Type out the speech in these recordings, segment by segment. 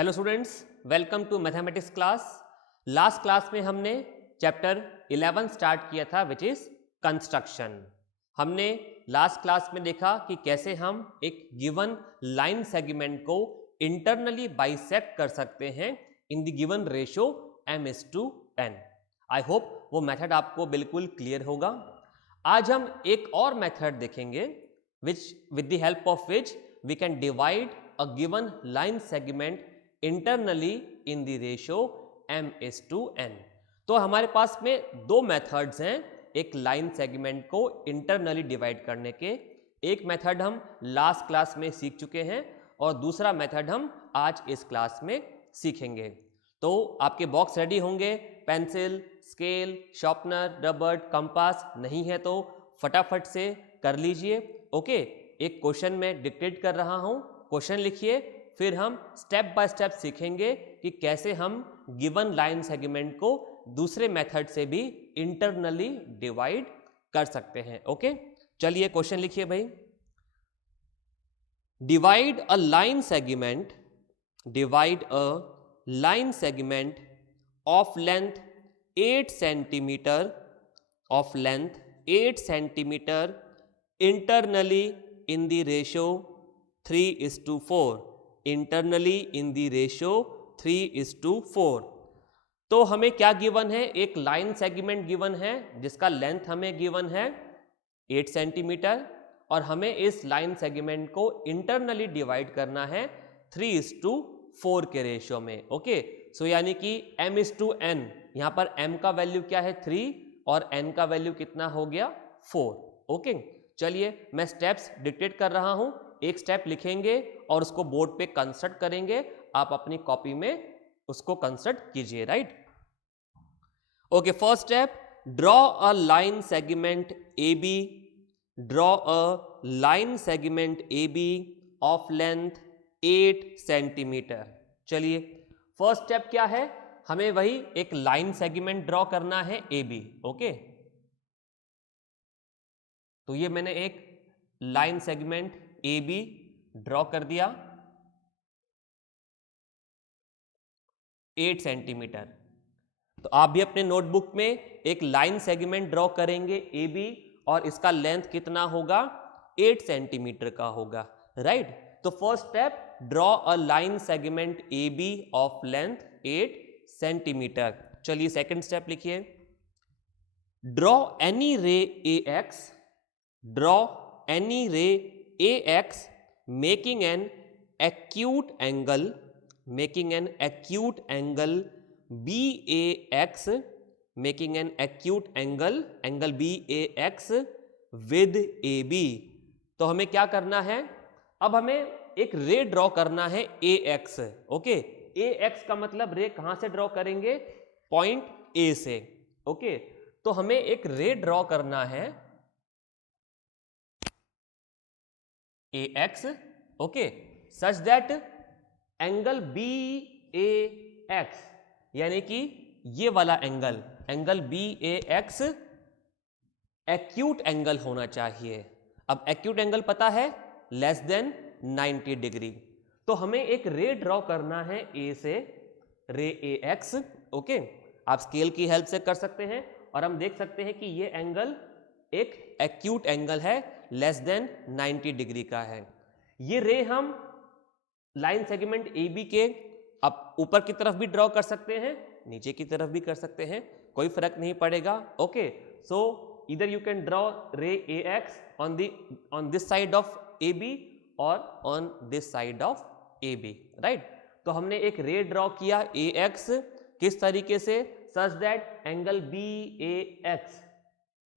Hello students, welcome to mathematics class. Last class में हमने chapter 11 start किया था विच इज कंस्ट्रक्शन। हमने लास्ट क्लास में देखा कि कैसे हम एक गिवन लाइन सेगमेंट को इंटरनली बाइसेक्ट कर सकते हैं in the given ratio m:n। I hope वो मेथड आपको बिल्कुल क्लियर होगा। आज हम एक और मेथड देखेंगे which with the help of which we can divide a given line segment internally in the ratio m:n। तो हमारे पास में दो मेथड्स हैं एक लाइन सेगमेंट को इंटरनली डिवाइड करने के। एक मेथड हम लास्ट क्लास में सीख चुके हैं और दूसरा मेथड हम आज इस क्लास में सीखेंगे। तो आपके बॉक्स रेडी होंगे, pencil, scale, sharpener, rubber, compass नहीं है तो फटाफट से कर लीजिए। ओके, एक क्वेश्चन में डिक्टेट कर रहा हूं, क्वेश्चन लिखिए, फिर हम स्टेप बाय स्टेप सीखेंगे कि कैसे हम गिवन लाइन सेगमेंट को दूसरे मेथड से भी इंटरनली डिवाइड कर सकते हैं। ओके, चलिए क्वेश्चन लिखिए भाई। Divide a line segment of length 8 centimetre internally in the ratio 3:4। internally in the ratio 3:4। तो हमें क्या गिवन है? एक लाइन सेगमेंट गिवन है जिसका लेंथ हमें गिवन है 8 सेंटीमीटर और हमें इस लाइन सेगमेंट को इंटरनली डिवाइड करना है 3:4 के रेशियो में। ओके, सो यानी कि m:n, यहां पर m का वैल्यू क्या है 3 और n का वैल्यू कितना हो गया 4। ओके, चलिए मैं स्टेप्स डिक्टेट कर रहा हूं, एक स्टेप लिखेंगे और उसको बोर्ड पे कंस्ट्रक्ट करेंगे। आप अपनी कॉपी में उसको कंस्ट्रक्ट कीजिए। Right, okay, first step, draw a line segment AB of length 8 centimetre. चलिए फर्स्ट स्टेप क्या है? हमें वही एक लाइन सेगमेंट ड्रॉ करना है AB। ओके, तो ये मैंने एक लाइन सेगमेंट AB ड्रॉ कर दिया 8 सेंटीमीटर। तो आप भी अपने नोटबुक में एक लाइन सेगमेंट ड्रॉ करेंगे AB और इसका लेंथ कितना होगा 8 सेंटीमीटर का होगा। राइट, तो first step, draw a line segment AB of length 8 centimetre. चलिए सेकंड स्टेप लिखिए, ड्रॉ एनी रे AX making an acute angle BAX with AB। तो हमें क्या करना है? अब हमें एक रे ड्रॉ करना है AX। ओके, AX का मतलब रे कहां से ड्रॉ करेंगे? पॉइंट A से। ओके, तो हमें एक रे ड्रॉ करना है AX, okay, such that angle BAX यानी कि ये वाला एंगल BAX एक्यूट एंगल होना चाहिए। अब एक्यूट एंगल पता है, लेस देन 90 डिग्री। तो हमें एक रे ड्रॉ करना है A से, रे AX। ओके, आप स्केल की हेल्प से कर सकते हैं और हम देख सकते हैं कि ये एंगल एक एक्यूट एंगल है, लेस देन 90 डिग्री का है। ये रे हम लाइन सेगमेंट AB के अब ऊपर की तरफ भी ड्रॉ कर सकते हैं, नीचे की तरफ भी कर सकते हैं, कोई फर्क नहीं पड़ेगा। Okay, so either you can draw ray AX on this side of AB or on this side of AB। Right, तो हमने एक रे ड्रॉ किया AX किस तरीके से? सच दैट एंगल BAX,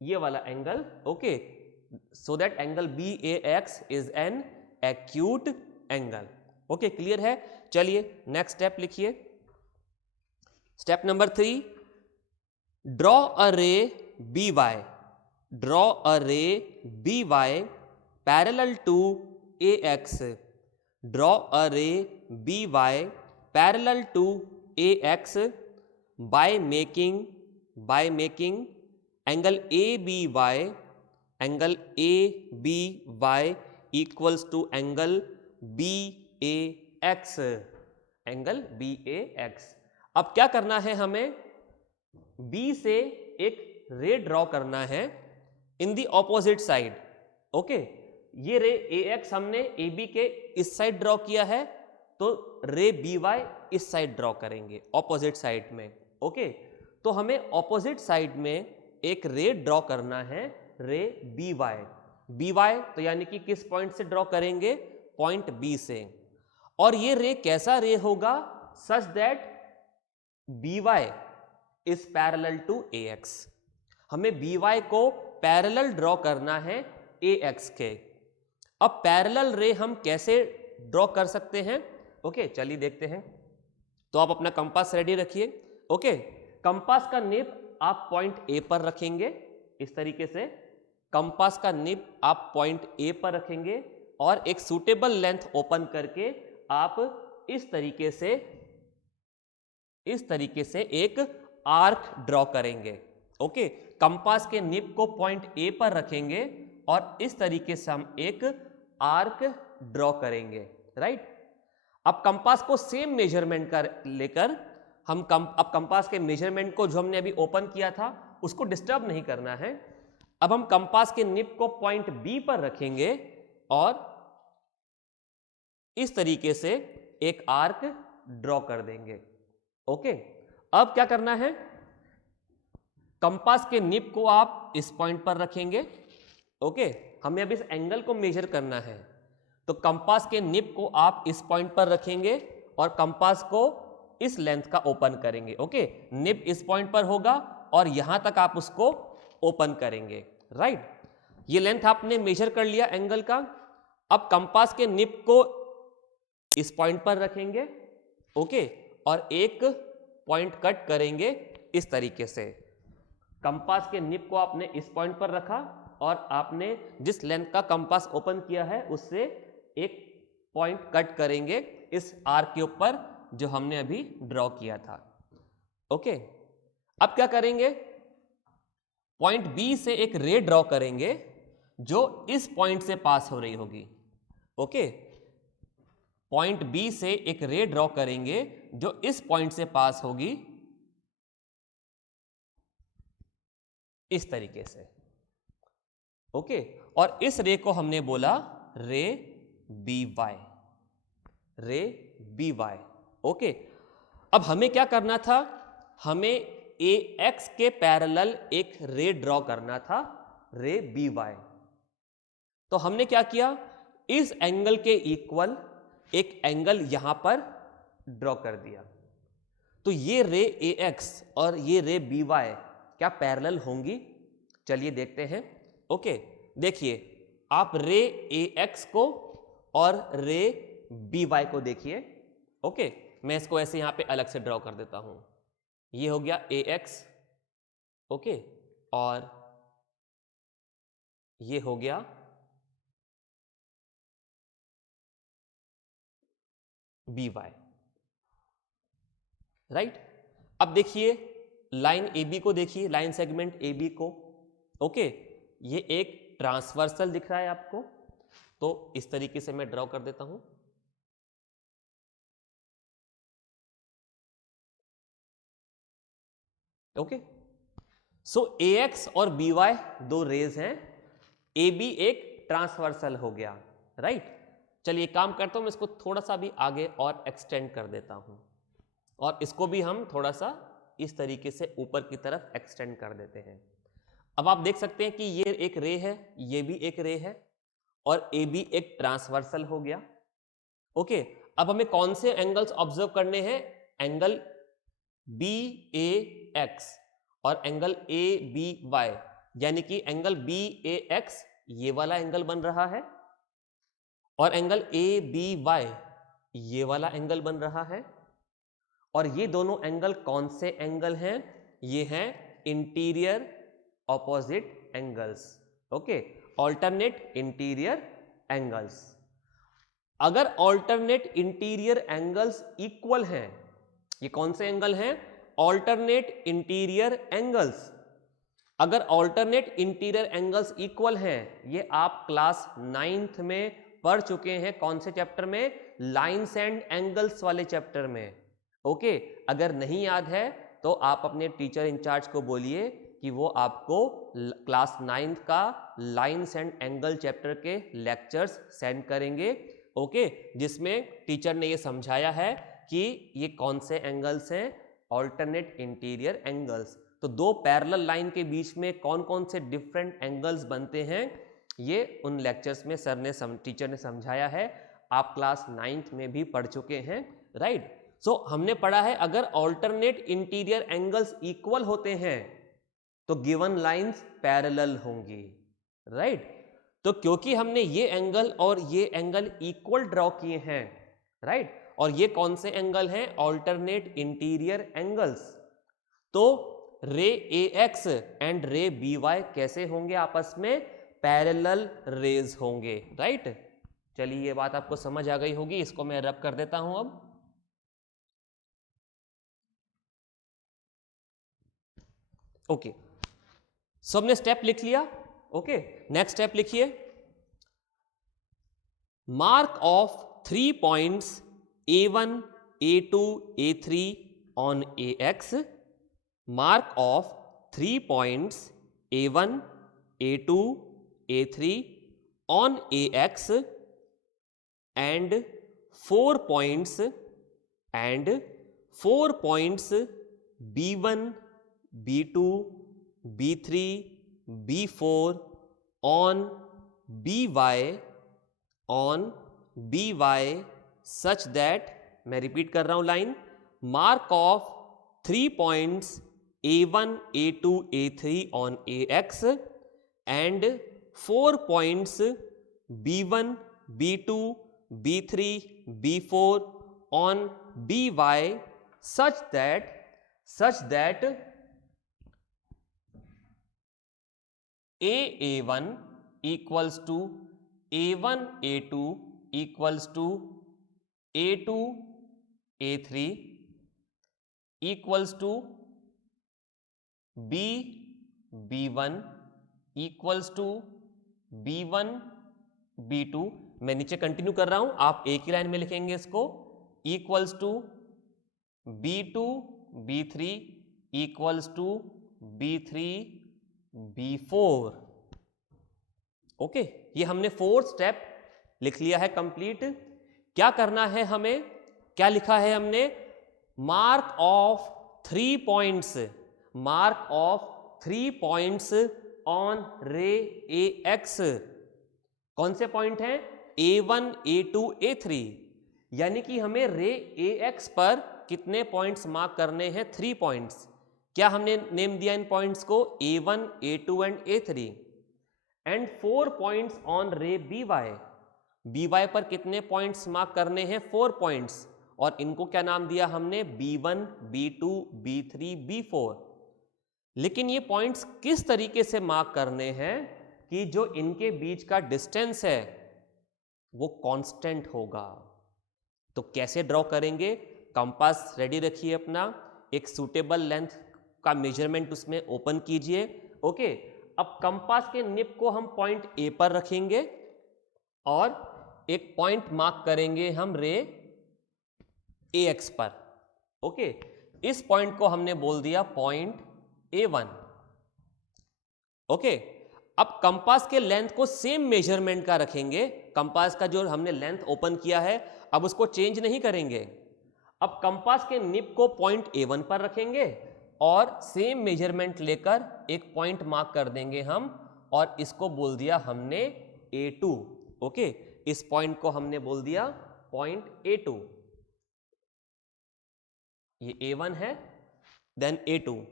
ये वाला angle, okay, so that angle BAX is an acute angle. Okay, clear है? चलिए नेक्स्ट स्टेप लिखिए, step number 3, draw a ray BY parallel to AX। Draw a ray BY parallel to AX by making angle ABY equals to angle BAX। Angle BAX। अब क्या करना है, हमें B से एक रे ड्रॉ करना है इन दी ऑपोजिट साइड। ओके, ये रे AX हमने AB के इस साइड ड्रॉ किया है, तो रे BY इस साइड ड्रॉ करेंगे ऑपोजिट साइड में। ओके, तो हमें ऑपोजिट साइड में एक रे ड्रॉ करना है, रे BY तो यानी कि किस पॉइंट से ड्रॉ करेंगे, पॉइंट B से। और ये रे कैसा रे होगा, such that BY is parallel to AX। हमें BY को पैरेलल ड्रॉ करना है AX के। अब पैरेलल रे हम कैसे ड्रॉ कर सकते हैं, ओके चलिए देखते हैं। तो आप अपना कंपास रेडी रखिए। ओके, कंपास का निब आप पॉइंट A पर रखेंगे, इस तरीके से कंपास का निब आप पॉइंट A पर रखेंगे और एक सूटेबल लेंथ ओपन करके आप इस तरीके से एक आर्क ड्रॉ करेंगे। ओके, कंपास के निब को पॉइंट A पर रखेंगे और इस तरीके से हम एक आर्क ड्रॉ करेंगे, राइट। अब कंपास को सेम मेजरमेंट कर लेकर हम अब कंपास के मेजरमेंट को जो हमने अभी ओपन किया था उसको डिस्टर्ब नहीं करना है। अब हम कंपास के निब को पॉइंट B पर रखेंगे और इस तरीके से एक आर्क ड्रॉ कर देंगे। ओके, अब क्या करना है, कंपास के निब को आप इस पॉइंट पर रखेंगे। ओके, हमें अब इस एंगल को मेजर करना है, तो कंपास के निब को आप इस पॉइंट पर रखेंगे और कंपास को इस लेंथ का ओपन करेंगे। ओके, निब इस पॉइंट पर होगा और यहां तक आप उसको ओपन करेंगे, राइट। ये लेंथ आपने मेजर कर लिया एंगल का। अब कंपास के निब को इस पॉइंट पर रखेंगे, ओके, और एक पॉइंट कट करेंगे इस तरीके से। कंपास के निब को आपने इस पॉइंट पर रखा और आपने जिस लेंथ का कंपास ओपन किया है उससे एक पॉइंट कट करेंगे इस आर्क के ऊपर जो हमने अभी ड्रॉ किया था। ओके, अब क्या करेंगे, पॉइंट B से एक रे ड्रॉ करेंगे जो इस पॉइंट से पास हो रही होगी। ओके, पॉइंट B से एक रे ड्रॉ करेंगे जो इस पॉइंट से पास होगी इस तरीके से। ओके, और इस रे को हमने बोला रे BY। ओके, अब हमें क्या करना था, हमें AX के पैरेलल एक रे ड्रॉ करना था, रे BY। तो हमने क्या किया, इस एंगल के इक्वल एक एंगल यहां पर ड्रॉ कर दिया। तो ये रे AX और ये रे BY क्या पैरेलल होंगी, चलिए देखते हैं। ओके, देखिए आप रे AX को और रे BY को देखिए। ओके, मैं इसको ऐसे यहां पे अलग से ड्रॉ कर देता हूं। ये हो गया AX, ओके, और ये हो गया BY, राइट। अब देखिए लाइन AB को देखिए, लाइन सेगमेंट AB को। ओके, ये एक ट्रांसवर्सल दिख रहा है आपको, तो इस तरीके से मैं ड्रॉ कर देता हूं। ओके, सो AX और BY दो रेज हैं, AB एक ट्रांसवर्सल हो गया, राइट। चलिए काम करता हूं, मैं इसको थोड़ा सा भी आगे और एक्सटेंड कर देता हूं और इसको भी हम थोड़ा सा इस तरीके से ऊपर की तरफ एक्सटेंड कर देते हैं। अब आप देख सकते हैं कि ये एक रे है, ये भी एक रे है और AB एक ट्रांसवर्सल हो गया। ओके, अब हमें कौन से एंगल्स ऑब्जर्व करने हैं, एंगल BAX और एंगल ABY, यानी कि एंगल BAX ये वाला एंगल बन रहा है और एंगल ABY ये वाला एंगल बन रहा है। और ये दोनों एंगल कौन से एंगल हैं, ये हैं interior opposite angles. Okay, alternate interior angles. अगर ऑल्टरनेट इंटीरियर एंगल्स इक्वल हैं, ये कौन से एंगल हैं, ऑल्टरनेट इंटीरियर एंगल्स। अगर ऑल्टरनेट इंटीरियर एंगल्स इक्वल हैं, ये आप क्लास 9th में पढ़ चुके हैं कौन से चैप्टर में, लाइंस एंड एंगल्स वाले चैप्टर में। ओके, अगर नहीं याद है तो आप अपने टीचर इंचार्ज को बोलिए कि वो आपको क्लास 9th का लाइंस एंड एंगल चैप्टर के लेक्चर्स सेंड करेंगे। ओके, जिसमें टीचर ने ये समझाया है कि ये कौन से एंगल्स हैं, ऑल्टरनेट इंटीरियर एंगल्स। तो दो पैरेलल लाइन के बीच में कौन कौन से डिफरेंट एंगल्स बनते हैं, ये उन लेक्चर्स में टीचर ने समझाया है। आप क्लास 9th में भी पढ़ चुके हैं, राइट। सो हमने पढ़ा है अगर ऑल्टरनेट इंटीरियर एंगल्स इक्वल होते हैं तो गिवन लाइंस पैरेलल होंगी, राइट। तो क्योंकि हमने ये एंगल और ये एंगल इक्वल ड्रॉ किए हैं, राइट, और ये कौन से एंगल हैं, ऑल्टरनेट इंटीरियर एंगल्स, तो रे AX एंड रे BY कैसे होंगे, आपस में पैरेलल रेज होंगे, राइट। चलिए ये बात आपको समझ आ गई होगी, इसको मैं रब कर देता हूं अब। ओके, सो हमने स्टेप लिख लिया। ओके, नेक्स्ट स्टेप लिखिए, mark of 3 points A1, A2, A3 on AX, mark of 3 points A1, A2, A3 on AX and 4 points B1, B2, B3, B4 on BY such that, मैं repeat कर रहा हूं line, mark of 3 points A1, A2, A3 on AX and 4 points B1, B2, B3, B4 on BY such that A1 equals to A1, A2 equals to A2, A3 equals to B1 equals to B1, B2, मैं नीचे continue कर रहा हूं, आप एक ही line में लिखेंगे इसको, equals to B2, B3 equals to B3, B4। Okay, ये हमने 4 स्टेप लिख लिया है कंप्लीट। क्या करना है हमें, क्या लिखा है हमने, mark of 3 points, mark of 3 points on रे AX। कौन से पॉइंट हैं, A1, A2, A3, यानी कि हमें रे AX पर कितने पॉइंट्स मार्क करने हैं, 3 पॉइंट्स। क्या हमने नेम दिया इन पॉइंट्स को, A1, A2 and A3, and 4 points on रे BY पर कितने पॉइंट्स मार्क करने हैं, 4 पॉइंट्स, और इनको क्या नाम दिया हमने, B1, B2, B3, B4। लेकिन ये पॉइंट्स किस तरीके से मार्क करने हैं कि जो इनके बीच का डिस्टेंस है वो कांस्टेंट होगा। तो कैसे ड्रॉ करेंगे, कंपास रेडी रखिए अपना, एक सूटेबल लेंथ का मेजरमेंट उसमें ओपन कीजिए। ओके, अब कंपास के निप को हम पॉइंट A पर रखेंगे और एक पॉइंट मार्क करेंगे हम रे AX पर। ओके, इस पॉइंट को हमने बोल दिया पॉइंट A1। ओके, अब कंपास के लेंथ को सेम मेजरमेंट का रखेंगे, कंपास का जो हमने लेंथ ओपन किया है अब उसको चेंज नहीं करेंगे। अब कंपास के निप को पॉइंट A1 पर रखेंगे और सेम मेजरमेंट लेकर एक पॉइंट मार्क कर देंगे हम, और इसको बोल दिया हमने A2। ओके, इस पॉइंट को हमने बोल दिया पॉइंट A2। ये A1 है, देन A2।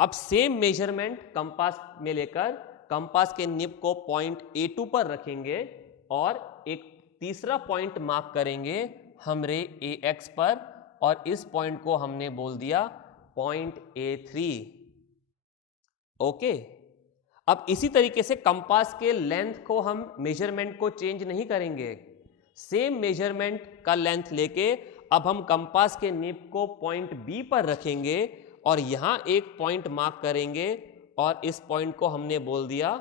अब सेम मेजरमेंट कंपास में लेकर कंपास के निप को पॉइंट A2 पर रखेंगे और एक तीसरा पॉइंट मार्क करेंगे हम रे AX पर, और इस पॉइंट को हमने बोल दिया पॉइंट A3। ओके, अब इसी तरीके से कंपास के लेंथ को हम मेजरमेंट को चेंज नहीं करेंगे, सेम मेजरमेंट का लेंथ लेके अब हम कंपास के निप को पॉइंट B पर रखेंगे और यहां एक पॉइंट मार्क करेंगे और इस पॉइंट को हमने बोल दिया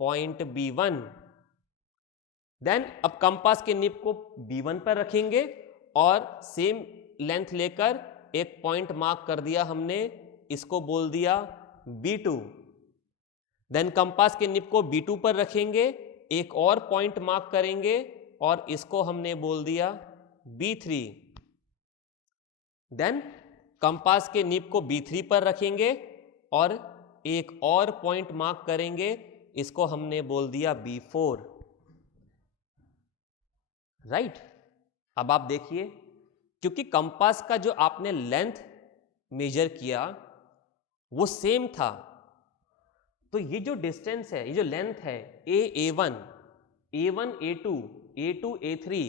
पॉइंट B1। देन अब कंपास के निब को B1 पर रखेंगे और सेम लेंथ लेकर एक पॉइंट मार्क कर दिया हमने, इसको बोल दिया B2। देन कंपास के निब को B2 पर रखेंगे, एक और पॉइंट मार्क करेंगे और इसको हमने बोल दिया B3। देन कंपास के निब को B3 पर रखेंगे और एक और पॉइंट मार्क करेंगे, इसको हमने बोल दिया B4। राइट। अब आप देखिए, क्योंकि कंपास का जो आपने लेंथ मेजर किया वो सेम था, तो ये जो डिस्टेंस है, ये जो लेंथ है A1, A1 A2, A2 A3,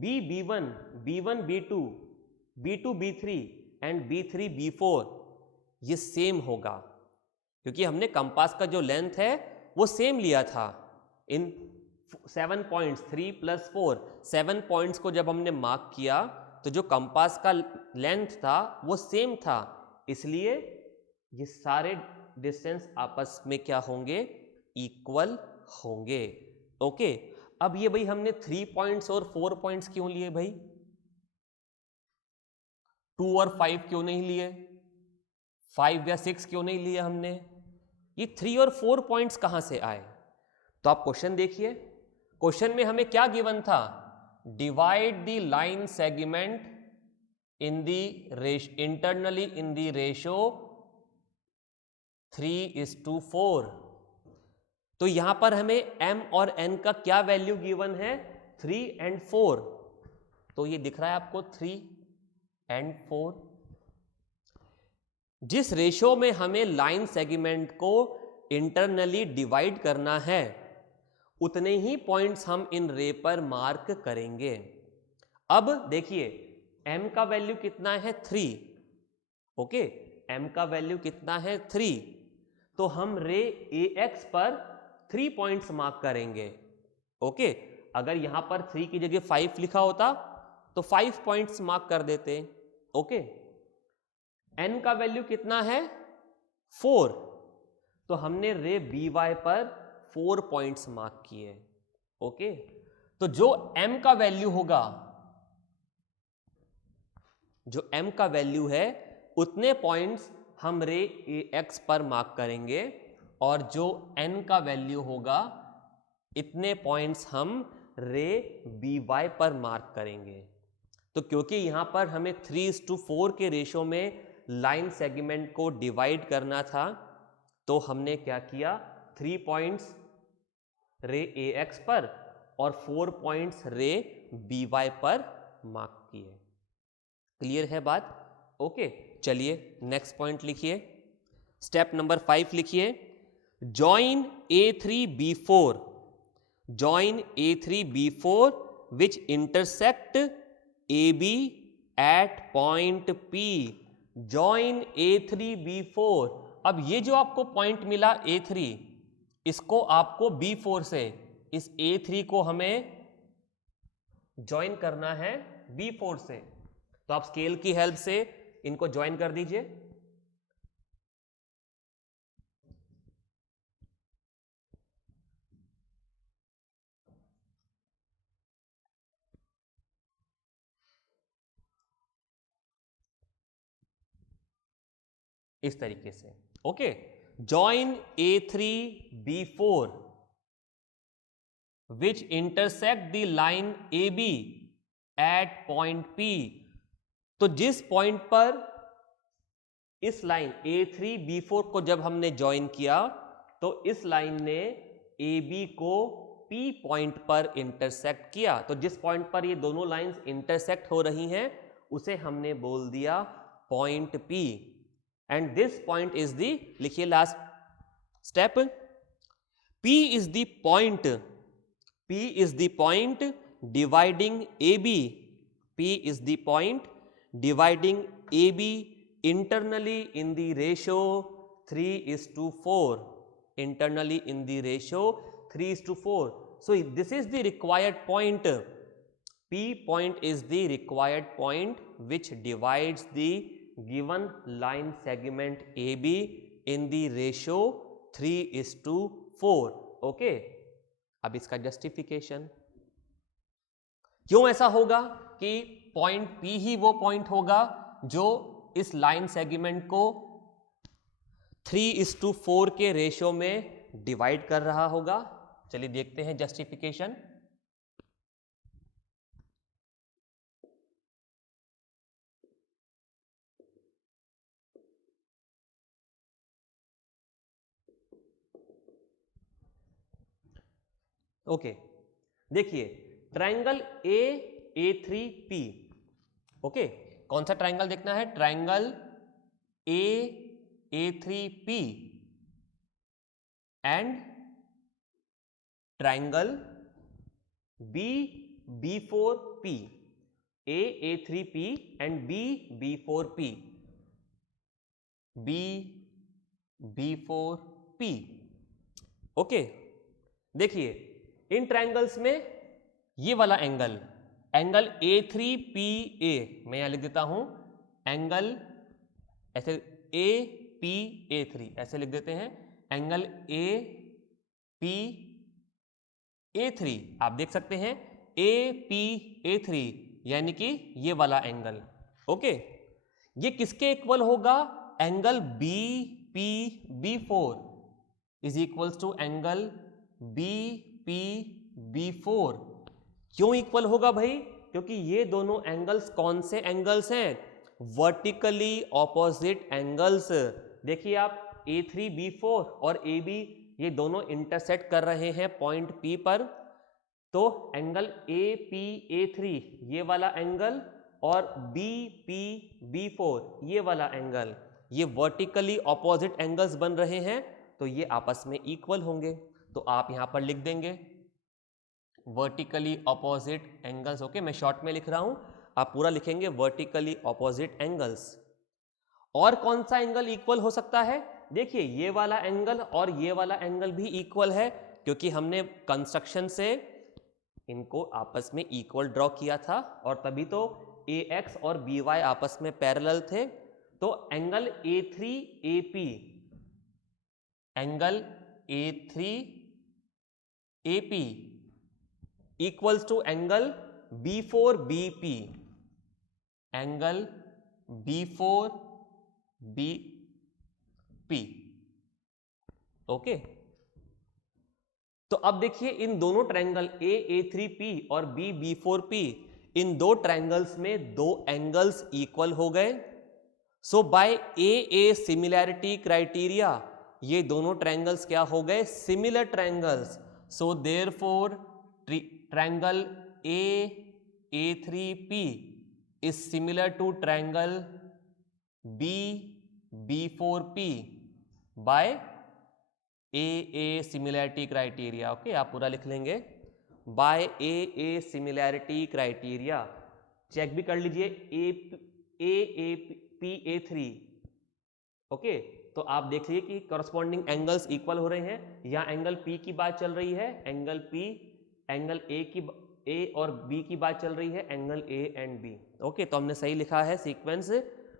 B B1, B1 B2, B2 B3 and B3 B4, ये सेम होगा, क्योंकि हमने कंपास का जो लेंथ है वो सेम लिया था। इन 7 पॉइंट्स 3 + 4, 7 पॉइंट्स को जब हमने मार्क किया तो जो कंपास का लेंथ था वो सेम था, इसलिए ये सारे डिस्टेंस आपस में क्या होंगे, इक्वल होंगे। ओके, अब ये भाई हमने 3 पॉइंट्स और 4 पॉइंट्स क्यों लिए भाई, 2 और 5 क्यों नहीं लिए, 5 या 6 क्यों नहीं लिए हमने, ये 3 और 4 पॉइंट्स कहां से आए? तो आप क्वेश्चन देखिए, क्वेश्चन में हमें क्या गिवन था, divide the line segment in the internally in the ratio 3:4। तो यहां पर हमें m और n का क्या वैल्यू गिवन है, 3 और 4। तो ये दिख रहा है आपको 3 और 4। जिस रेशो में हमें लाइन सेगमेंट को इंटरनली डिवाइड करना है, उतने ही पॉइंट्स हम इन रे पर मार्क करेंगे। अब देखिए m का वैल्यू कितना है, 3। ओके, m का वैल्यू कितना है, 3। तो हम रे AX पर 3 पॉइंट्स मार्क करेंगे। ओके, अगर यहां पर 3 की जगह 5 लिखा होता तो 5 पॉइंट्स मार्क कर देते। ओके, n का वैल्यू कितना है, 4। तो हमने रे BY पर 4 पॉइंट्स मार्क किए। ओके, तो जो m का वैल्यू होगा, जो m का वैल्यू है, उतने पॉइंट्स हम रे AX पर मार्क करेंगे और जो n का वैल्यू होगा, इतने पॉइंट्स हम रे BY पर मार्क करेंगे। तो क्योंकि यहां पर हमें 3:4 के रेशो में लाइन सेगमेंट को डिवाइड करना था, तो हमने क्या किया, 3 पॉइंट्स रे AX पर और 4 पॉइंट्स रे BY पर मार्क किए। क्लियर है बात? ओके, चलिए नेक्स्ट पॉइंट लिखिए, स्टेप नंबर 5 लिखिए, join A3B4, join A3B4 which intersect AB at point P, join A3B4। अब ये जो आपको पॉइंट मिला A3, इसको आपको B4 से, इस A3 को हमें ज्वाइन करना है B4 से। तो आप स्केल की हेल्प से इनको ज्वाइन कर दीजिए। इस तरीके से। Okay, join A3B4 which intersect the line AB at point P। तो जिस पॉइंट पर इस लाइन A3B4 को जब हमने ज्वाइन किया, तो इस लाइन ने AB को P पॉइंट पर इंटरसेक्ट किया। तो जिस पॉइंट पर ये दोनों लाइंस इंटरसेक्ट हो रही हैं, उसे हमने बोल दिया point P। And this point is the, लिखिए last step, P is the point, P is the point dividing AB, P is the point dividing AB internally in the ratio 3:4, internally in the ratio 3:4. So this is the required point. P point is the required point which divides the given line segment AB in the ratio 3:4. Okay, अब इसका justification, क्यों ऐसा होगा कि point P ही वो point होगा जो इस लाइन सेगमेंट को 3:4 के रेशियो में डिवाइड कर रहा होगा। चलिए देखते हैं जस्टिफिकेशन। ओके, देखिए ट्रायंगल A3P, ओके, कौन सा ट्रायंगल देखना है? Triangle A3P and triangle B4P, A3P and B4P, B4P। Okay, देखिए इन ट्रायंगल्स में ये वाला एंगल, एंगल A3PA, मैं यहां लिख देता हूं एंगल ऐसे APA3 ऐसे लिख देते हैं, एंगल APA3 आप देख सकते हैं APA3 यानी कि ये वाला एंगल। ओके, ये किसके इक्वल होगा? Angle BPB4 is equals to angle BPB4। क्यों इक्वल होगा भाई? क्योंकि ये दोनों एंगल्स कौन से एंगल्स हैं? Vertically opposite angles. देखिए आप A3B4 और AB ये दोनों इंटरसेक्ट कर रहे हैं पॉइंट P पर, तो एंगल APA3 ये वाला एंगल और BPB4 ये वाला एंगल, ये वर्टिकली ऑपोजिट एंगल्स बन रहे हैं, तो ये आपस में इक्वल होंगे। तो आप यहां पर लिख देंगे वर्टिकली ऑपोजिट एंगल्स। ओके, मैं शॉर्ट में लिख रहा हूं, आप पूरा लिखेंगे वर्टिकली ऑपोजिट एंगल्स। और कौन सा एंगल इक्वल हो सकता है? देखिए ये वाला एंगल और ये वाला एंगल भी इक्वल है, क्योंकि हमने कंस्ट्रक्शन से इनको आपस में इक्वल ड्रॉ किया था और तभी तो AX और BY आपस में पैरेलल थे। तो angle A3AP, angle A3AP equals to angle B4BP, angle B4BP। Okay, तो अब देखिए इन दोनों ट्रायंगल A3P और B4P, इन दो ट्रायंगल्स में दो एंगल्स इक्वल हो गए। सो बाय AA सिमिलैरिटी क्राइटेरिया ये दोनों ट्रायंगल्स क्या हो गए? Similar triangles. So therefore triangle A3P is similar to triangle B4P by AA similarity criteria। Okay, आप पूरा लिख लेंगे by AA similarity criteria। Check भी कर लीजिए AAPA3। ओके, तो आप देख लीजिए कि करस्पॉन्डिंग एंगल्स इक्वल हो रहे हैं। यहाँ एंगल P की बात चल रही है, एंगल P, एंगल A और B की बात चल रही है, angle A and B। Okay, तो हमने सही लिखा है सीक्वेंस।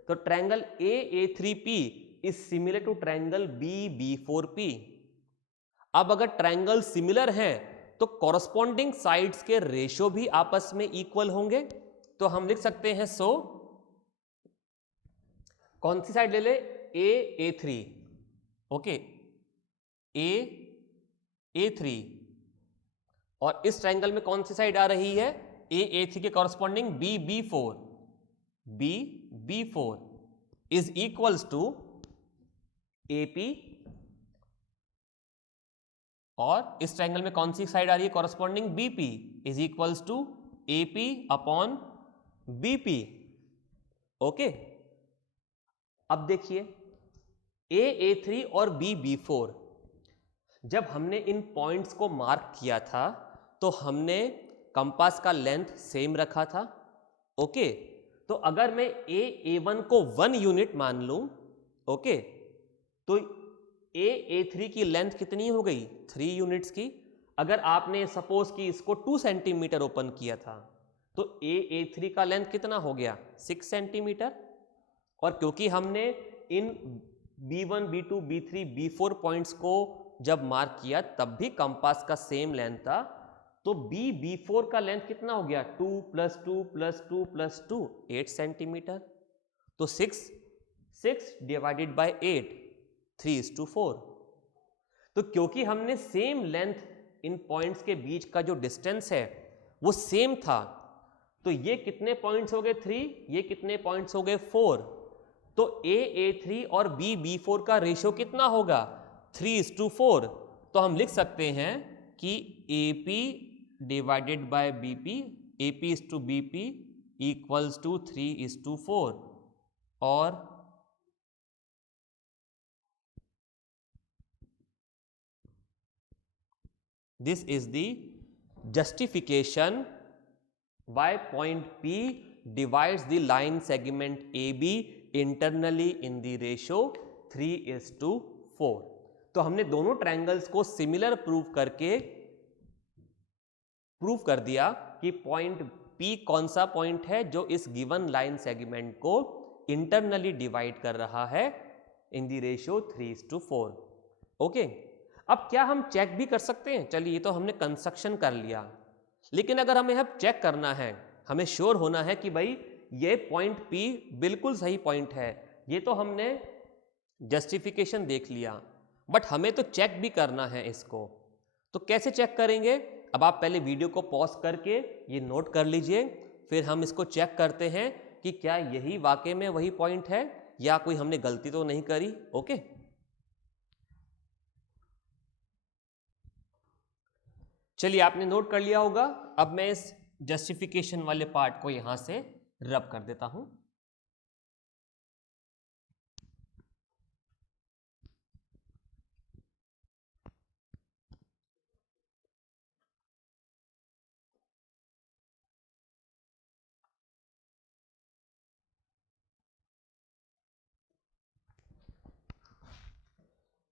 तो triangle AA3P is similar to triangle BB4P। अब अगर ट्रायंगल सिमिलर हैं तो कॉरस्पॉन्डिंग साइड्स के रेशियो भी आपस में इक्वल होंगे। तो हम लिख सकते हैं सो कौन सी साइड ले ले? A3। ओके, A3 और इस ट्रायंगल में कौन सी साइड आ रही है? A3 के corresponding BB4 is equals to AP, और इस ट्रायंगल में कौन सी साइड आ रही है? Corresponding BP is equals to AP upon BP। Okay, अब देखिए A3 और BB4, जब हमने इन पॉइंट्स को मार्क किया था तो हमने कंपास का लेंथ सेम रखा था। ओके, तो अगर मैं A1 को 1 यूनिट मान लूं, ओके, तो A3 की लेंथ कितनी हो गई? 3 यूनिट्स की। अगर आपने सपोज कि इसको 2 सेंटीमीटर ओपन किया था तो A3 का लेंथ कितना हो गया? 6 सेंटीमीटर। और क्योंकि हमने इन B1, B2, B3, B4 points को जब मार्क किया तब भी कंपास का सेम लेंथ था, तो B4 का लेंथ कितना हो गया 2 + 2 + 2 + 2 8 सेंटीमीटर। तो 6 डिवाइडेड बाय 8 3:4। तो क्योंकि हमने सेम लेंथ इन पॉइंट्स के बीच का जो डिस्टेंस है वो सेम था, तो ये कितने पॉइंट्स हो गए 3, ये कितने पॉइंट्स हो गए 4। तो A3 और B4 का रेशियो कितना होगा 3:4। तो हम लिख सकते हैं कि AP divided by BP, AP/BP equals to 3:4। और this is the justification why point P divides the line segment AB internally in the ratio 3:4। तो हमने दोनों ट्रायंगल्स को सिमिलर प्रूव कर दिया कि पॉइंट P कौन सा पॉइंट है जो इस गिवन लाइन सेगमेंट को इंटरनली डिवाइड कर रहा है इन द रेशियो 3:4। ओके, अब क्या हम चेक भी कर सकते हैं? चलिए, ये तो हमने कंस्ट्रक्शन कर लिया, लेकिन अगर हमें अब चेक करना है, हमें श्योर होना है कि भाई ये पॉइंट P बिल्कुल सही पॉइंट है। ये तो हमने जस्टिफिकेशन देख लिया, बट हमें तो चेक भी करना है इसको। तो कैसे चेक करेंगे? अब आप पहले वीडियो को पॉज करके ये नोट कर लीजिए, फिर हम इसको चेक करते हैं कि क्या यही वाकई में वही पॉइंट है या कोई हमने गलती तो नहीं करी। ओके, चलिए, आपने नोट कर लिया होगा। अब मैं इस जस्टिफिकेशन वाले पार्ट को यहां से रब कर देता हूं।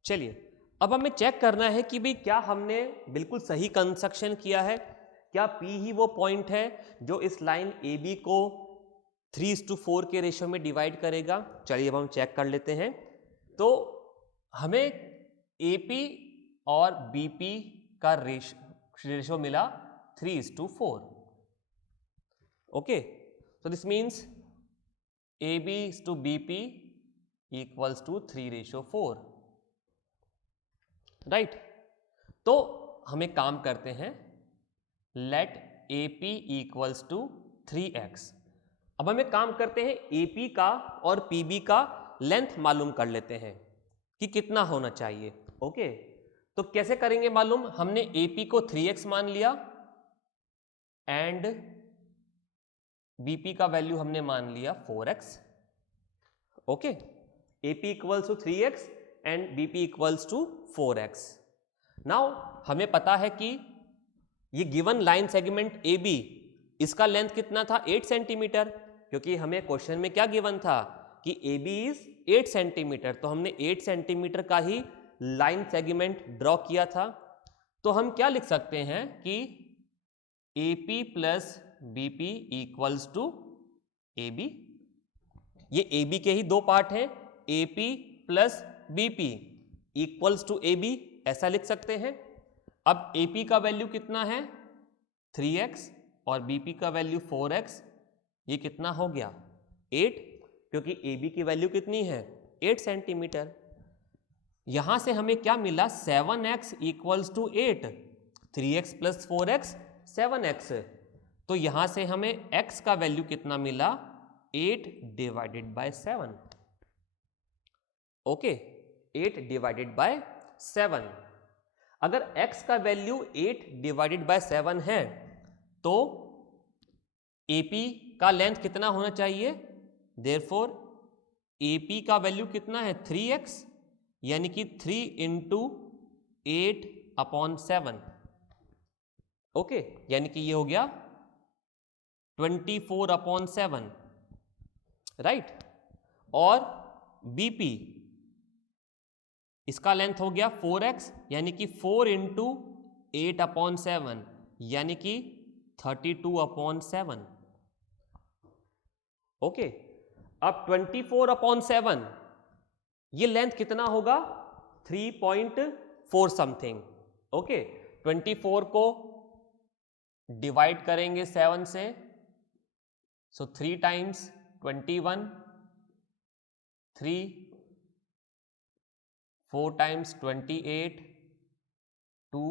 चलिए, अब हमें चेक करना है कि भाई क्या हमने बिल्कुल सही कंस्ट्रक्शन किया है, क्या P ही वो पॉइंट है जो इस लाइन AB को 3:4 के रेशियो में डिवाइड करेगा। चलिए, अब हम चेक कर लेते हैं। तो हमें AP और BP का रेशियो मिला 3:4। Okay, so this means AB/BP equals to 3:4, right. तो हम एक काम करते हैं, late AP equals to 3x। अब हम एक काम करते हैं, AP का और PB का लेंथ मालूम कर लेते हैं कि कितना होना चाहिए। ओके, तो कैसे करेंगे मालूम? हमने AP को 3x मान लिया एंड BP का वैल्यू हमने मान लिया 4x। Okay, AP equals to 3x and BP equals to 4x। Now हमें पता है कि ये गिवन लाइन सेगमेंट AB, इसका लेंथ कितना था 8 सेंटीमीटर, क्योंकि हमें क्वेश्चन में क्या गिवन था कि AB इज 8 सेंटीमीटर। तो हमने 8 सेंटीमीटर का ही लाइन सेगमेंट ड्रॉ किया था। तो हम क्या लिख सकते हैं कि AP plus BP equals to AB। ये AB के ही दो पार्ट हैं, AP plus BP equals to AB, ऐसा लिख सकते हैं। अब AP का वैल्यू कितना है 3x और BP का वैल्यू 4x, ये कितना हो गया 8, क्योंकि AB की वैल्यू कितनी है 8 सेंटीमीटर। यहां से हमें क्या मिला 7x equals to 8, 3x plus 4x 7x। तो यहां से हमें x का वैल्यू कितना मिला 8 divided by 7। Okay, 8 divided by 7। अगर x का वैल्यू 8 डिवाइडेड बाय 7 है तो AP का लेंथ कितना होना चाहिए? देयरफॉर AP का वैल्यू कितना है 3x, यानी कि 3 × 8/7। ओके, यानी कि ये हो गया 24/7, राइट। और BP, इसका लेंथ हो गया 4x, यानी कि 4 × 8/7, यानी कि 32/7। ओके, अब 24/7 ये लेंथ कितना होगा 3.5 4 समथिंग। ओके, 24 को डिवाइड करेंगे 7 से, so 3 times 21, 3, 4 times 28, 2,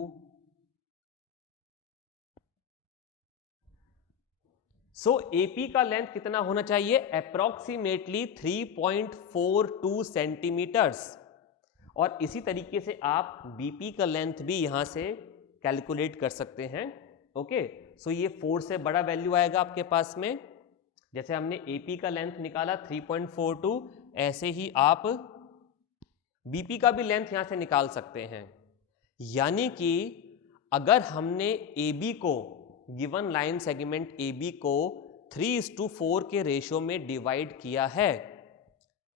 so AP का लेंथ कितना होना चाहिए? Approximately 3.42 centimetres. और इसी तरीके से आप बीपी का लेंथ भी यहां से कैलकुलेट कर सकते हैं। ओके, सो ये 4 से बड़ा वैल्यू आएगा आपके पास में। जैसे हमने एपी का लेंथ निकाला 3.42, ऐसे ही आप बीपी का भी लेंथ यहां से निकाल सकते हैं। यानी कि अगर हमने एबी को, गिवन लाइन सेगमेंट एबी को 3:4 के रेशियो में डिवाइड किया है,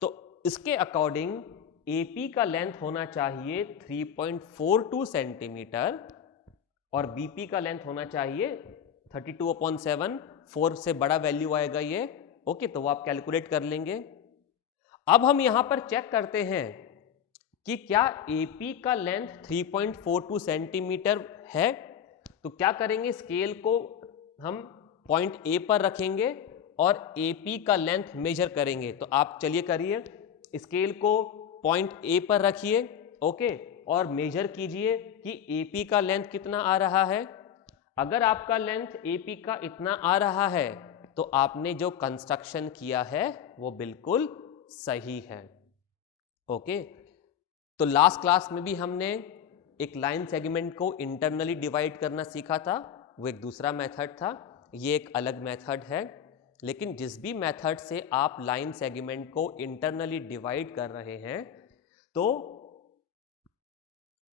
तो इसके अकॉर्डिंग एपी का लेंथ होना चाहिए 3.42 सेंटीमीटर और बीपी का लेंथ होना चाहिए 32/7। 4 से बड़ा वैल्यू आएगा ये। ओके, तो वो आप कैलकुलेट कर लेंगे। अब हम यहां पर चेक करते हैं कि क्या एपी का लेंथ 3.42 सेंटीमीटर है। तो क्या करेंगे, स्केल को हम पॉइंट ए पर रखेंगे और एपी का लेंथ मेजर करेंगे। तो आप चलिए करिए, स्केल को पॉइंट ए पर रखिए। ओके, और मेजर कीजिए कि एपी का लेंथ कितना आ रहा है। अगर आपका लेंथ एपी का इतना आ रहा है तो आपने जो कंस्ट्रक्शन किया है वो बिल्कुल सही है। ओके, तो लास्ट क्लास में भी हमने एक लाइन सेगमेंट को इंटरनली डिवाइड करना सीखा था, वो एक दूसरा मेथड था। ये एक अलग मेथड है, लेकिन जिस भी मेथड से आप लाइन सेगमेंट को इंटरनली डिवाइड कर रहे हैं, तो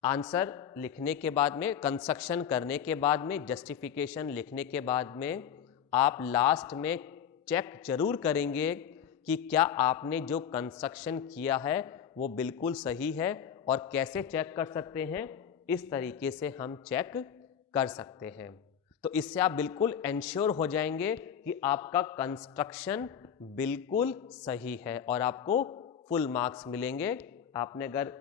आंसर लिखने के बाद में, कंस्ट्रक्शन करने के बाद में, जस्टिफिकेशन लिखने के बाद में आप लास्ट में चेक जरूर करेंगे कि क्या आपने जो कंस्ट्रक्शन किया है वो बिल्कुल सही है। और कैसे चेक कर सकते हैं, इस तरीके से हम चेक कर सकते हैं। तो इससे आप बिल्कुल एंश्योर हो जाएंगे कि आपका कंस्ट्रक्शन बिल्कुल सही है और आपको फुल मार्क्स मिलेंगे। आपने अगर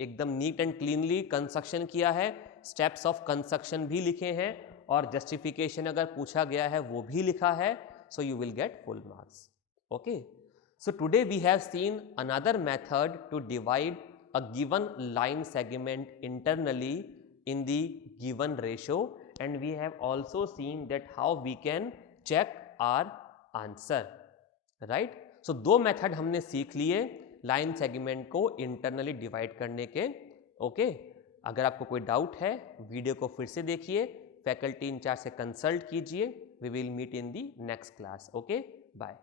एकदम नीट एंड क्लीनली कंस्ट्रक्शन किया है, स्टेप्स ऑफ कंस्ट्रक्शन भी लिखे हैं और जस्टिफिकेशन अगर पूछा गया है वो भी लिखा है, so you will get full marks. Okay, so today we have seen another method to divide a given line segment internally in the given ratio, and we have also seen that how we can check our answer, right? So दो method हमने सीख लिए line segment को internally divide करने के। Okay, अगर आपको कोई डाउट है वीडियो को फिर से देखिए, फैकल्टी इंचार्ज से कंसल्ट कीजिए। We will meet in the next class. Okay, bye.